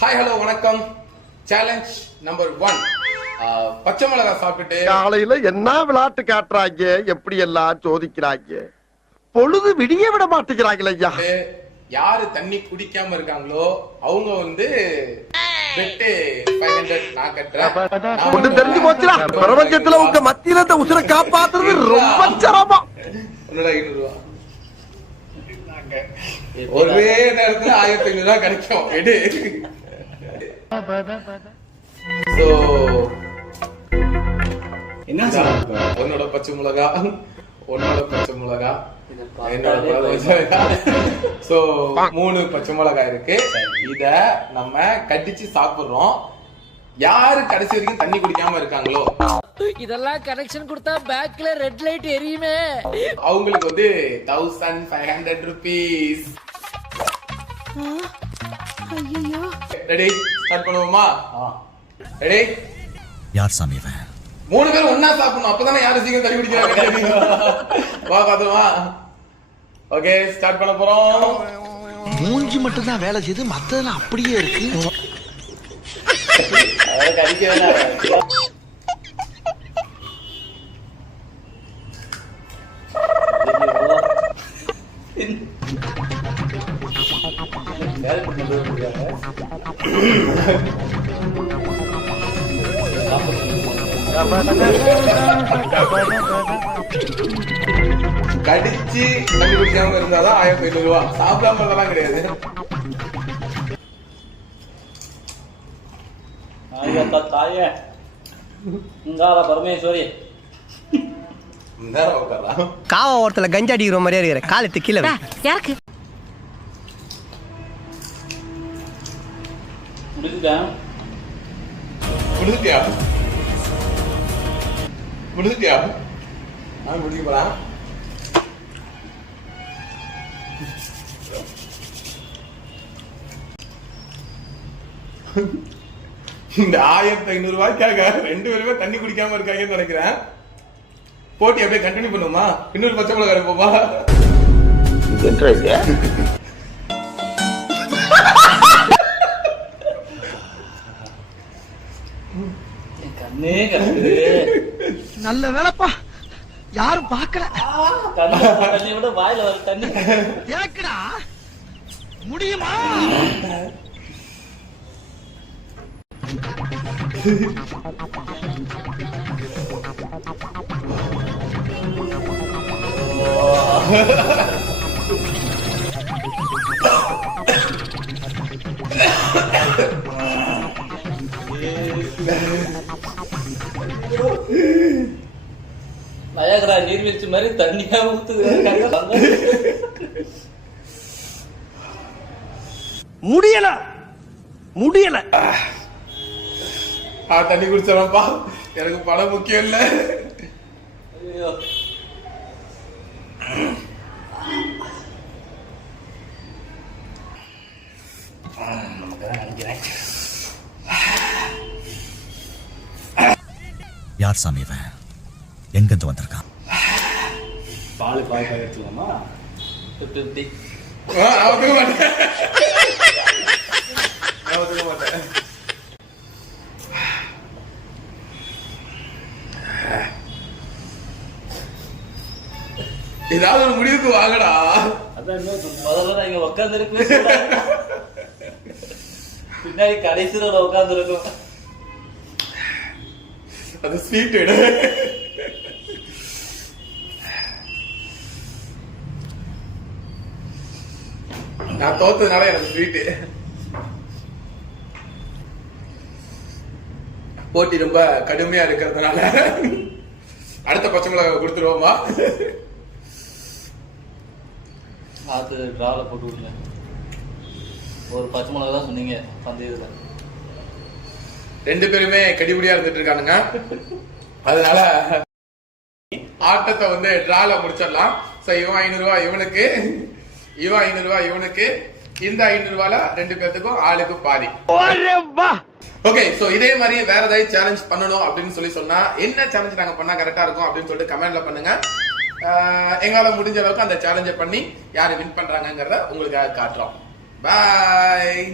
Hi hello வணக்கம். Challenge number 1. பச்சை மிளகா சாப்பிட்டு காலையில என்ன விளையாட்டு காட்டுறாங்க, எப்படி எல்லாம் சோதிக்கிறாங்க, பொழுது விடிய விட மாட்டேங்கிறாங்களே ஐயா. யாரு தண்ணி குடிக்காம இருக்காங்களோ அவங்க வந்து பெட்டு 500 நான் கட்டுறேன். ஒண்ணு தெரிஞ்சு போச்சுடா, பிரபஞ்சத்துல உங்க மத்தியில இந்த உசுரை காப்பாத்துறது ரொம்ப சிரமம். உன்னோட 500 ரூபா ஒரே நேரத்துல 1500 ரூபாய் கிடைக்கும். எடு. என்ன உன்னோட பச்சை மிளகா, உன்னோட பச்சை மிளகா, என்னோட 3 பச்சை மிளகா இருக்கு. இத நம்ம கடிச்சு சாப்பிடுறோம். யாரு கடைசி வரைக்கும் தண்ணி குடிக்காம இருக்காங்களோ இதெல்லாம் கனெக்ஷன் கொடுத்தா பேக்ல ரெட் லைட் எரியுமே, அவங்களுக்கு வந்து 1500 rupees. ரெடி ஸ்டார்ட் பண்ணுவோமா? ரெடி? யார் சாமி இவன்? 3 பேரும் ஒண்ணா சாப்பிடணும், அப்பதானே யாரு சீக்கிரம் தண்ணி குடிக்கிறாங்க. வா பாத்துமா. ஓகே ஸ்டார்ட் பண்ண போறோம். மூஞ்சி மட்டும் தான் வேலை செய்து, மத்ததெல்லாம் அப்படியே இருக்கு. கடிச்சு தண்ணி குடிக்காம இருந்தாதான் 1500 ரூபா. சாப்பிடாம இருந்தெல்லாம் கிடையாது. தாயே பரமேஸ்வரி காவ ஓரத்துல கஞ்சா அடிக்கிற மாதிரியா இருக்கிற காலத்து கீழே யாருக்கு முடிஞ்சிட்டியா? நான் முடிக்க போறேன். இந்த 1500 ரூபாய்க்காக 2 பேருமே தண்ணி குடிக்காம இருக்காங்கன்னு நினைக்கிறேன். போட்டி அப்படியே கண்டினியூ பண்ணுமா? இன்னொரு பச்சை மிளகா இருப்போமா? நல்ல வேலைப்பா, யாரும் பாக்கல. வாயில வர தண்ணி எனக்குடா முடியுமா? நயாகரா நீர்வீழ்ச்சி மாதிரி தண்ணியா ஊத்துது. முடியல முடியல. தண்ணி குடிச்சவன்ப்பா, எனக்கு பணம் முக்கியம் இல்ல. யார் சாமி இவன்? எங்கிருந்து வந்திருக்கான்? பால் எடுத்துக்கலாமா? 50. ஏதாவது ஒரு முடிவுக்கு வாங்கடா. அதான் முதல்ல இங்க உட்கார்ந்து இருக்கு, பின்னாடி கடைசியில உட்கார்ந்து இருக்கும். அது ஸ்வீட் எடு. நான் தோத்ததுனால எனக்கு ஸ்வீட். போட்டி ரொம்ப கடுமையா இருக்கிறதுனால அடுத்த பச்சை மிளகாய் கொடுத்துருவோமா? அது டிராவல போட்டு விடுங்க. ஒரு பச்சை மிளகா தான் சொன்னீங்க பந்தயத்துல. 2 பேருமே கடிபடியா இருந்துட்டு இருக்கானுங்க. அதனால ஆட்டத்தை வந்து டிரால முடிச்சிடலாம். இவன் 500 ரூபாய் இவனுக்கு, இவன் 500 ரூபாய் இவனுக்கு. இந்த 500 ரூபாயில 2 பேத்துக்கும் ஆளுக்கு பாதி. ஓகே, சோ இதே மாதிரி வேற ஏதாவது சேலஞ்ச் பண்ணணும் அப்படின்னு சொன்னா என்ன சேலஞ்ச் நாங்க பண்ணா கரெக்டா இருக்கும் அப்படின்னு சொல்லிட்டு கமெண்ட்ல பண்ணுங்க. எங்களால முடிஞ்ச அளவுக்கு அந்த சேலஞ்சை பண்ணி யாரு வின் பண்றாங்கிறத உங்களுக்காக காட்டுறோம். பாய்.